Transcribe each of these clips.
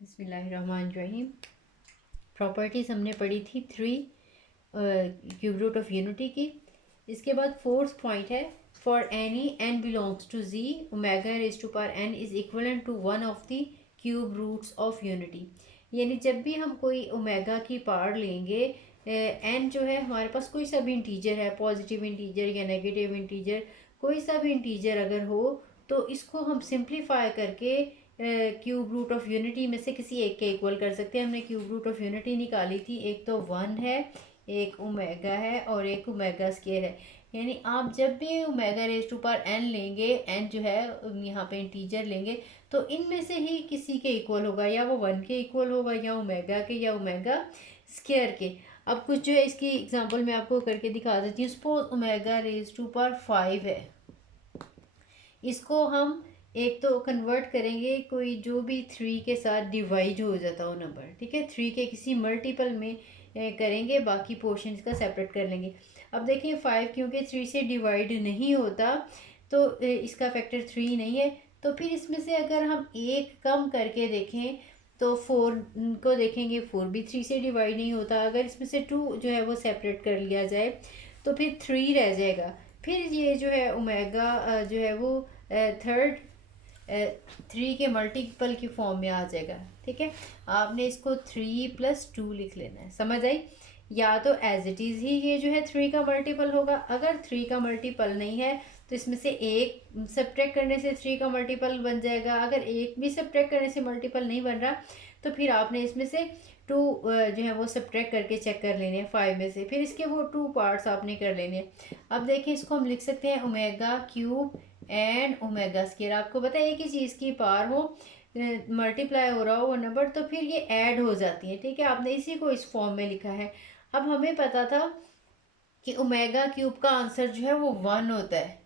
बिस्मिल्लाहिर्रहमानिर्रहीम। प्रॉपर्टीज़ हमने पढ़ी थी 3 क्यूब रूट ऑफ यूनिटी की। इसके बाद फोर्थ पॉइंट है for any n belongs to Z omega raise to power n is equivalent to one of the cube roots of unity. यानी जब भी हम कोई ओमेगा की पावर लेंगे, एन जो है हमारे पास कोई सा भी इंटीजर है, पॉजिटिव इंटीजर या नेगेटिव इंटीजर, कोई सा भी इंटीजर अगर हो तो इसको हम सिंप्लीफाई करके क्यूब रूट ऑफ यूनिटी में से किसी एक के इक्वल कर सकते हैं। हमने क्यूब रूट ऑफ यूनिटी निकाली थी, एक तो 1 है, एक ओमेगा है और एक ओमेगा स्केयर है। यानी आप जब भी omega raise to power n लेंगे, एन जो है यहाँ पे इंटीजर लेंगे, तो इनमें से ही किसी के इक्वल होगा, या वो 1 के इक्वल होगा या ओमेगा के या ओमेगा स्केयर के। अब कुछ जो है इसकी एग्जांपल मैं आपको करके दिखा देती हूँ। Suppose omega raise to power 5 है, इसको हम एक तो कन्वर्ट करेंगे कोई जो भी 3 के साथ डिवाइड हो जाता हो नंबर, ठीक है, 3 के किसी मल्टीपल में करेंगे, बाकी पोर्शन इसका सेपरेट कर लेंगे। अब देखिए 5 क्योंकि 3 से डिवाइड नहीं होता तो इसका फैक्टर 3 नहीं है, तो फिर इसमें से अगर हम एक कम करके देखें तो 4 को देखेंगे, 4 भी 3 से डिवाइड नहीं होता। अगर इसमें से 2 जो है वो सेपरेट कर लिया जाए तो फिर 3 रह जाएगा। फिर ये जो है ओमेगा जो है वो थर्ड 3 के मल्टीपल की फॉर्म में आ जाएगा, ठीक है। आपने इसको 3+2 लिख लेना है, समझ आई। या तो एज इट इज़ ही ये जो है 3 का मल्टीपल होगा, अगर 3 का मल्टीपल नहीं है तो इसमें से एक सब्ट्रैक्ट करने से 3 का मल्टीपल बन जाएगा। अगर एक भी सब्ट्रैक्ट करने से मल्टीपल नहीं बन रहा तो फिर आपने इसमें से 2 जो है वो सब्ट्रैक्ट करके चेक कर लेने हैं 5 में से, फिर इसके वो 2 पार्ट्स आपने कर लेने हैं। अब देखिए इसको हम लिख सकते हैं omega cube and omega square. आपको पता है एक ही चीज़ की पावर हो, मल्टीप्लाई हो रहा हो वो नंबर, तो फिर ये ऐड हो जाती है, ठीक है। आपने इसी को इस फॉर्म में लिखा है। अब हमें पता था कि ओमेगा क्यूब का आंसर जो है वो 1 होता है,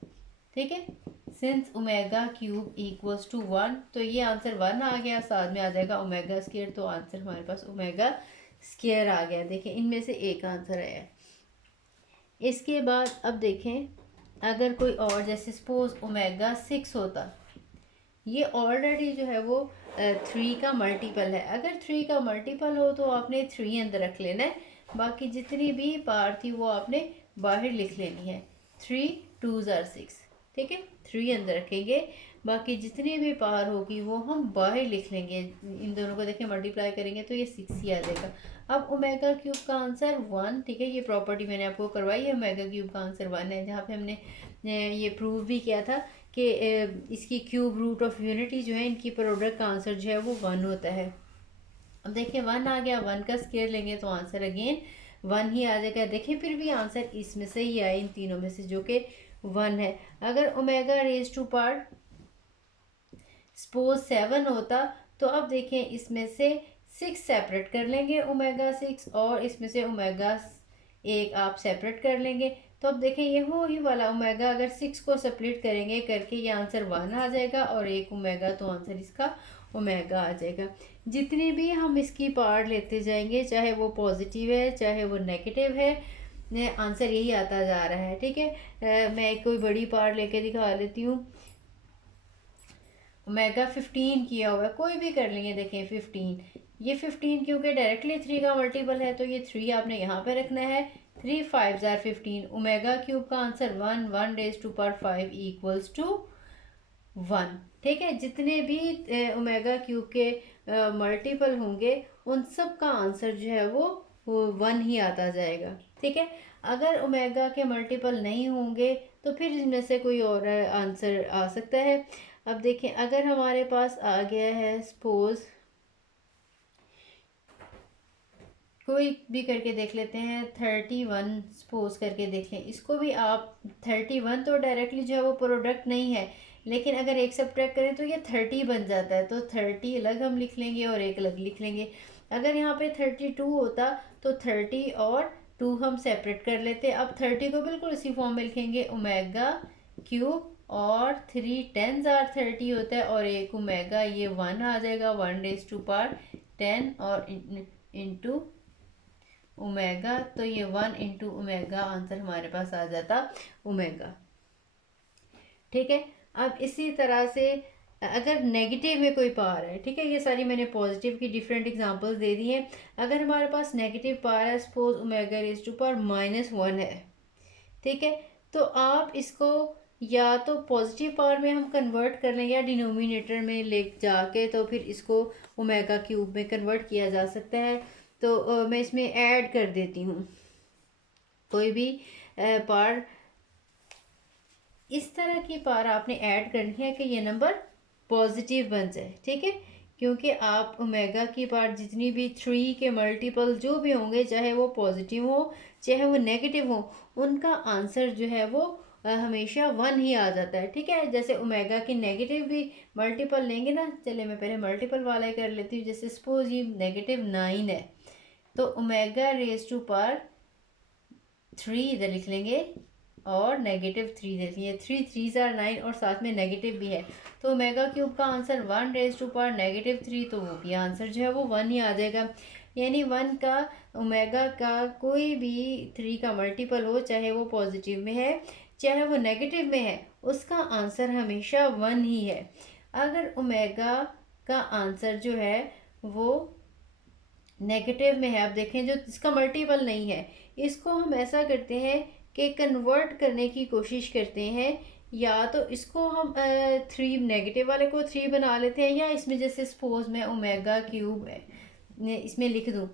ठीक है। Since omega cube equals to 1, तो ये आंसर 1 आ गया, साथ में आ जाएगा ओमेगा स्केयर, तो आंसर हमारे पास ओमेगा स्केयर आ गया। देखिए इनमें से एक आंसर आया। इसके बाद अब देखें अगर कोई और, जैसे सपोज ओमेगा 6 होता, ये ऑलरेडी जो है वो 3 का मल्टीपल है। अगर 3 का मल्टीपल हो तो आपने 3 अंदर रख लेना है, बाकी जितनी भी पावर थी वो आपने बाहर लिख लेनी है। 3 2 ज़ार 6, ठीक है, 3 अंदर रखेंगे, बाकी जितनी भी पावर होगी वो हम बाहर लिख लेंगे। इन दोनों को देखें मल्टीप्लाई करेंगे तो ये 6 ही आ जाएगा। अब ओमेगा क्यूब का आंसर 1, ठीक है, ये प्रॉपर्टी मैंने आपको करवाई है, ओमेगा क्यूब का आंसर 1 है, जहाँ पे हमने ये प्रूव भी किया था कि इसकी क्यूब रूट ऑफ यूनिटी जो है, इनकी प्रोडक्ट का आंसर जो है वो 1 होता है। अब देखिए 1 आ गया, 1 का स्केयर लेंगे तो आंसर अगेन 1 ही आ जाएगा। देखिए फिर भी आंसर इसमें से ही आए, इन तीनों में से, जो कि 1 है। अगर omega raise to power suppose 7 होता तो अब देखें इसमें से 6 सेपरेट कर लेंगे ओमेगा 6, और इसमें से ओमेगा 1 आप सेपरेट कर लेंगे, तो अब देखें ये हो ही वाला ओमेगा, अगर 6 को स्प्लिट करेंगे करके ये आंसर 1 आ जाएगा, और एक ओमेगा, तो आंसर इसका ओमेगा आ जाएगा। जितनी भी हम इसकी पार्ट लेते जाएंगे, चाहे वो पॉजिटिव है चाहे वो नेगेटिव है, आंसर यही आता जा रहा है, ठीक है। मैं कोई बड़ी पार्ट लेके दिखा लेती हूँ। ओमेगा 15 किया हुआ है, कोई भी कर लेंगे। देखें 15, ये 15 क्योंकि डायरेक्टली 3 का मल्टीपल है तो ये 3 आपने यहाँ पे रखना है। 3 5 ज़ार 15, ओमेगा क्यूब का answer 1, 1 raise to power 5 equals to 1, ठीक है। जितने भी ओमेगा क्यूब के मल्टीपल होंगे उन सब का आंसर जो है वो 1 ही आता जाएगा, ठीक है। अगर ओमेगा के मल्टीपल नहीं होंगे तो फिर इनमें से कोई और आंसर आ सकता है। अब देखें अगर हमारे पास आ गया है, सपोज कोई भी करके देख लेते हैं, 31 सपोज करके देख लें, इसको भी आप 31 तो डायरेक्टली जो है वो प्रोडक्ट नहीं है, लेकिन अगर एक सब्ट्रैक्ट करें तो ये 30 बन जाता है, तो 30 अलग हम लिख लेंगे और एक अलग लिख लेंगे। अगर यहाँ पे 32 होता तो 30 और 2 हम सेपरेट कर लेते। अब 30 को बिल्कुल इसी फॉर्म में लिखेंगे, ओमेगा क्यूब, और 3 10 ज़ार 30 होता है, और एक ओमेगा, ये 1 आ जाएगा, 1 रेज टू पावर 10 और इंटू ओमेगा, तो ये 1 इंटू ओमेगा आंसर हमारे पास आ जाता ओमेगा, ठीक है। अब इसी तरह से अगर नेगेटिव में कोई पावर है, ठीक है, ये सारी मैंने पॉजिटिव की डिफरेंट एग्जांपल्स दे दी हैं। अगर हमारे पास नेगेटिव पावर है, suppose omega raise to power -1 है, ठीक है, तो आप इसको या तो पॉजिटिव पावर में हम कन्वर्ट कर लें या डिनोमिनेटर में ले जाके तो फिर इसको ओमेगा क्यूब में कन्वर्ट किया जा सकता है। तो मैं इसमें ऐड कर देती हूँ कोई भी पावर, इस तरह की पावर आपने ऐड करनी है कि ये नंबर पॉजिटिव बन जाए, ठीक है, क्योंकि आप ओमेगा की पावर जितनी भी 3 के मल्टीपल जो भी होंगे, चाहे वो पॉजिटिव हो चाहे वो नेगेटिव हो, उनका आंसर जो है वो हमेशा 1 ही आ जाता है, ठीक है। जैसे ओमेगा की नेगेटिव भी मल्टीपल लेंगे ना, चलिए मैं पहले मल्टीपल वाला ही कर लेती हूँ। जैसे सपोज ये -9 है, तो ओमेगा रेज टू पावर 3 इधर लिख लेंगे और -3 इधर लिखेंगे। 3 3 ज़ार 9 और साथ में नेगेटिव भी है, तो ओमेगा क्यूब का आंसर 1 रेज टू पावर -3, तो वो भी आंसर जो है वो 1 ही आ जाएगा। यानी 1 का ओमेगा का कोई भी 3 का मल्टीपल हो, चाहे वो पॉजिटिव में है चाहे वो नेगेटिव में है, उसका आंसर हमेशा 1 ही है। अगर ओमेगा का आंसर जो है वो नेगेटिव में है, आप देखें जो इसका मल्टीपल नहीं है, इसको हम ऐसा करते हैं कि कन्वर्ट करने की कोशिश करते हैं, या तो इसको हम 3 नेगेटिव वाले को 3 बना लेते हैं, या इसमें जैसे सपोज मैं ओमेगा क्यूब इसमें लिख दूँ,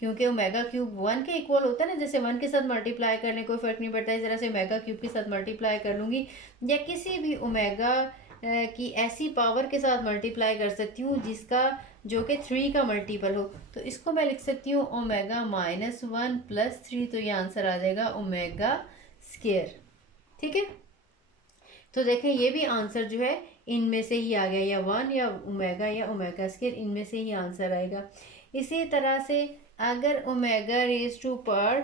क्योंकि ओमेगा क्यूब 1 के इक्वल होता है ना, जैसे 1 के साथ मल्टीप्लाई करने कोई फ़र्क नहीं पड़ता, इस तरह से ओमेगा क्यूब के साथ मल्टीप्लाई कर लूँगी, या किसी भी ओमेगा की ऐसी पावर के साथ मल्टीप्लाई कर सकती हूँ जिसका जो कि 3 का मल्टीपल हो। तो इसको मैं लिख सकती हूँ ओमेगा -1 + 3, तो ये आंसर आ जाएगा ओमेगा स्क्वायर, ठीक है। तो देखें ये भी आंसर जो है इनमें से ही आ गया, या 1 या ओमेगा स्क्वायर, इनमें से ही आंसर आएगा। इसी तरह से अगर omega raise to power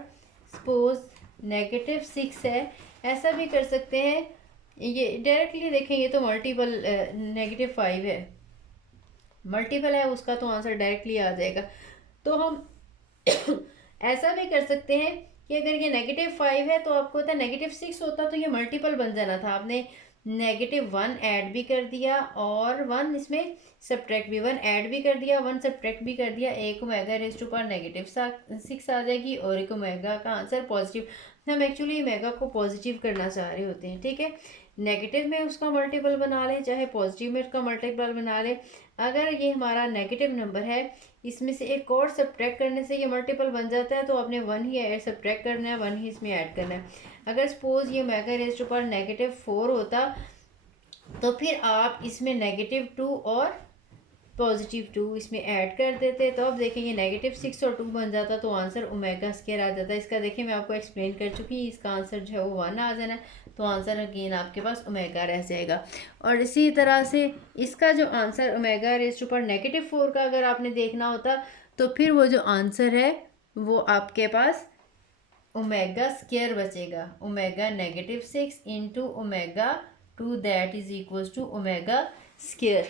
suppose -6 है, ऐसा भी कर सकते हैं। ये डायरेक्टली देखें, ये तो मल्टीपल -5 है, मल्टीपल है उसका, तो आंसर डायरेक्टली आ जाएगा। तो हम ऐसा भी कर सकते हैं कि अगर ये -5 है तो आपको होता है -6 होता तो ये मल्टीपल बन जाना था, आपने -1 ऐड भी कर दिया और 1 इसमें सब्ट्रैक्ट भी, 1 ऐड भी कर दिया 1 सब्ट्रैक्ट भी कर दिया, एक ओमेगा रेज टू पावर -6 आ जाएगी और एक ओमेगा का आंसर पॉजिटिव। हम एक्चुअली ओमेगा को पॉजिटिव करना चाह रहे होते हैं, ठीक है, नेगेटिव में उसका मल्टीपल बना लें चाहे पॉजिटिव में उसका मल्टीपल बना लें। अगर ये हमारा नेगेटिव नंबर है, इसमें से एक और सब्ट्रैक्ट करने से ये मल्टीपल बन जाता है, तो आपने 1 ही सब्ट्रैक्ट करना है, 1 ही इसमें ऐड करना है। अगर सपोज ये ओमेगा रेज टू पावर -4 होता, तो फिर आप इसमें -2 और +2 इसमें ऐड कर देते, तो अब देखें ये -6 और 2 बन जाता, तो आंसर ओमेगा स्क्वायर आ जाता है। इसका देखिए मैं आपको एक्सप्लेन कर चुकी हूँ, इसका आंसर जो है वो 1 आ जाना है, तो आंसर अगेन आपके पास ओमेगा रह जाएगा। और इसी तरह से इसका जो answer omega raise to power -4 का अगर आपने देखना होता, तो फिर वो जो आंसर है वो आपके पास ओमेगा स्क्वायर बचेगा, omega -6 into omega 2 that is equal to omega square.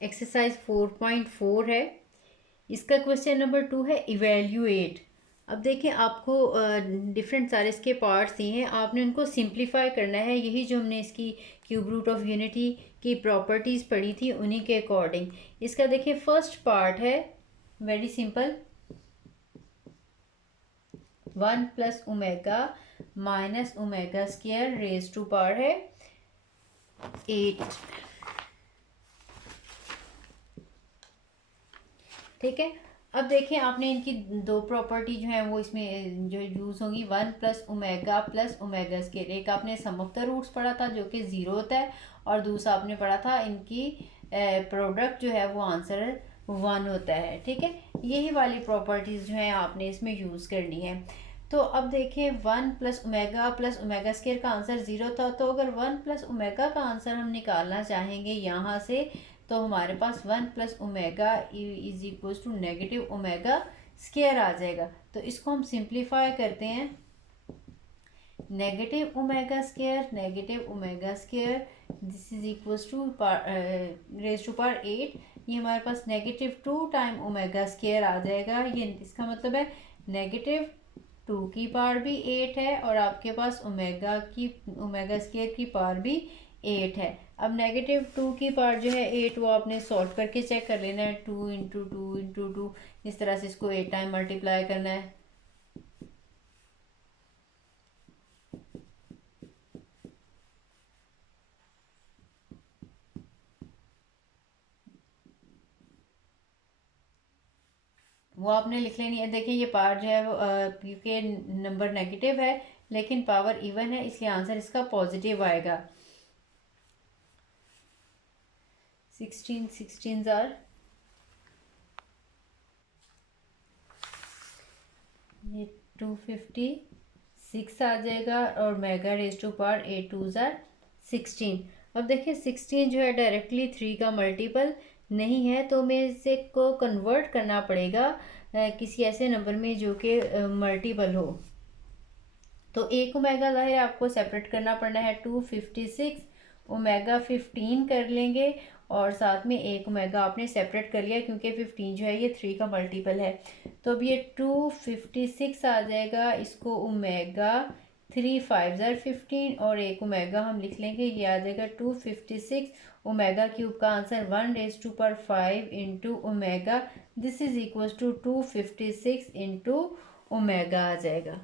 Exercise 4.4 है, इसका क्वेश्चन नंबर 2 है इवेल्यूएट। अब देखिए आपको डिफरेंट सारे इसके पार्ट्स दिए हैं, आपने उनको सिंप्लीफाई करना है, यही जो हमने इसकी क्यूब रूट ऑफ यूनिटी की प्रॉपर्टीज़ पढ़ी थी उन्हीं के अकॉर्डिंग। इसका देखिए फर्स्ट पार्ट है very simple, 1 + omega - omega square raise to power है 8, ठीक है। अब देखिए आपने इनकी दो प्रॉपर्टी जो है वो इसमें जो यूज़ होंगी, 1 + ओमेगा + ओमेगा स्क्वायर। एक आपने सम ऑफ द रूट्स पढ़ा था जो कि 0 होता है, और दूसरा आपने पढ़ा था इनकी प्रोडक्ट जो है वो आंसर 1 होता है, ठीक है। यही वाली प्रॉपर्टीज़ जो है आपने इसमें यूज़ करनी है। तो अब देखिए 1 + ओमेगा + ओमेगा स्क्वायर का आंसर 0 था, तो अगर 1 + ओमेगा का आंसर हम निकालना चाहेंगे यहाँ से, तो हमारे पास 1 + omega is equal to negative omega square आ जाएगा। तो इसको हम सिंप्लीफाई करते हैं, negative omega square this is equal to raise to power 8, ये हमारे पास -2 टाइम ओमेगा स्क्वायर आ जाएगा। ये इसका मतलब है टू की पावर भी 8 है और आपके पास ओमेगा स्क्वायर की पावर भी 8 है। अब नेगेटिव 2 की पावर जो है 8, वो आपने सॉल्व करके चेक कर लेना है। 2 × 2 × 2 इस तरह से इसको 8 टाइम मल्टीप्लाई करना है। वो आपने लिख लेनी है। देखिए ये पावर जो है वो क्योंकि नंबर नेगेटिव है लेकिन पावर इवन है, इसलिए आंसर इसका पॉजिटिव आएगा। 16 16 आर, ये 256 आ जाएगा और मेगा रेज टू पावर 8 2 ज़ार 16। अब देखिए 16 जो है डायरेक्टली 3 का मल्टीपल नहीं है, तो हमें इसे को कन्वर्ट करना पड़ेगा किसी ऐसे नंबर में जो कि मल्टीपल हो। तो एक ओमेगा ज़ाहिर आपको सेपरेट करना पड़ना है। 256 ओमेगा 15 कर लेंगे और साथ में एक ओमेगा आपने सेपरेट कर लिया क्योंकि 15 जो है ये 3 का मल्टीपल है। तो अब ये 256 आ जाएगा, इसको ओमेगा 3 5 ज़ार 15 और एक ओमेगा हम लिख लेंगे, ये आ जाएगा 256 ओमेगा क्यूब का answer 1⁵ into omega, this is equal to 256 into omega आ जाएगा।